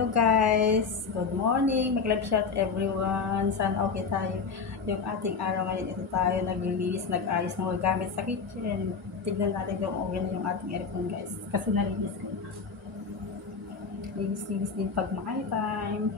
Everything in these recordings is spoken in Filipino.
Hello guys, good morning, mag-live shot everyone. Sana okay tayo yung ating araw ngayon. Ito tayo naglilinis, nag-ayos ng mga gamit sa kitchen. Tignan natin kung okay na yung ating aircon guys. Kasi nalinis ko. Linis-linis din pag my time.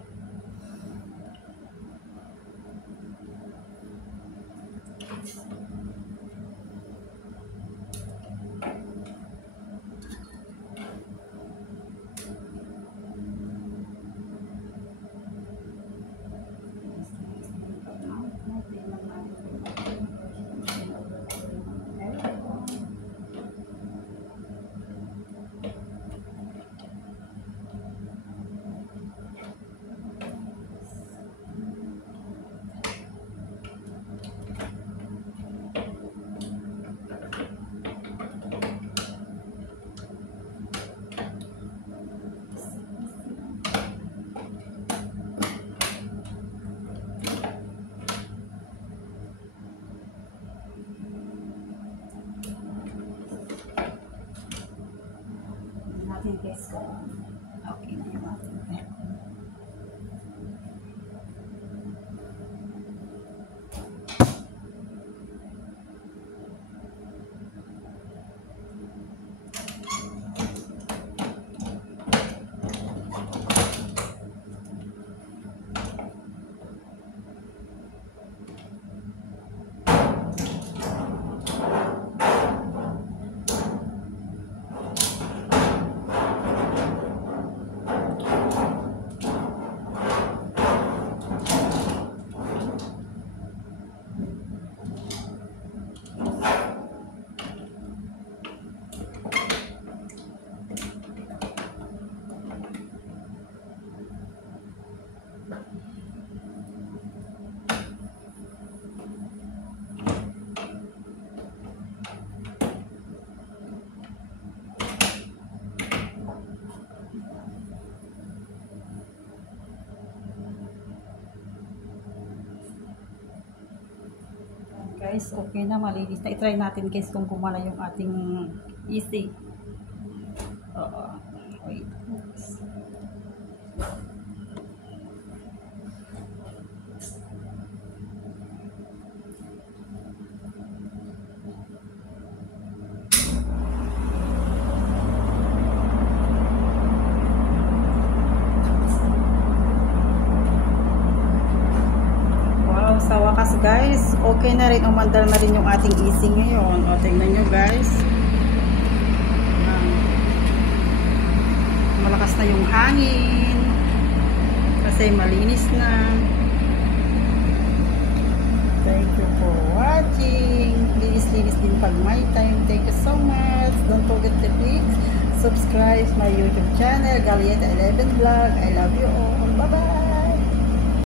Natin guys ko. Okay na yung ating aircon. Guys, okay na, malinis na. I-try natin guys kung gumana yung ating AC. Wait. Sa wakas guys, okay na rin, umandar na rin yung ating AC ngayon. O, tingnan nyo guys. Malakas na yung hangin. Kasi malinis na. Thank you for watching. Linis-linis din pag my time. Thank you so much. Don't forget to please subscribe my YouTube channel, Galieta 11 Vlog. I love you all. Bye-bye.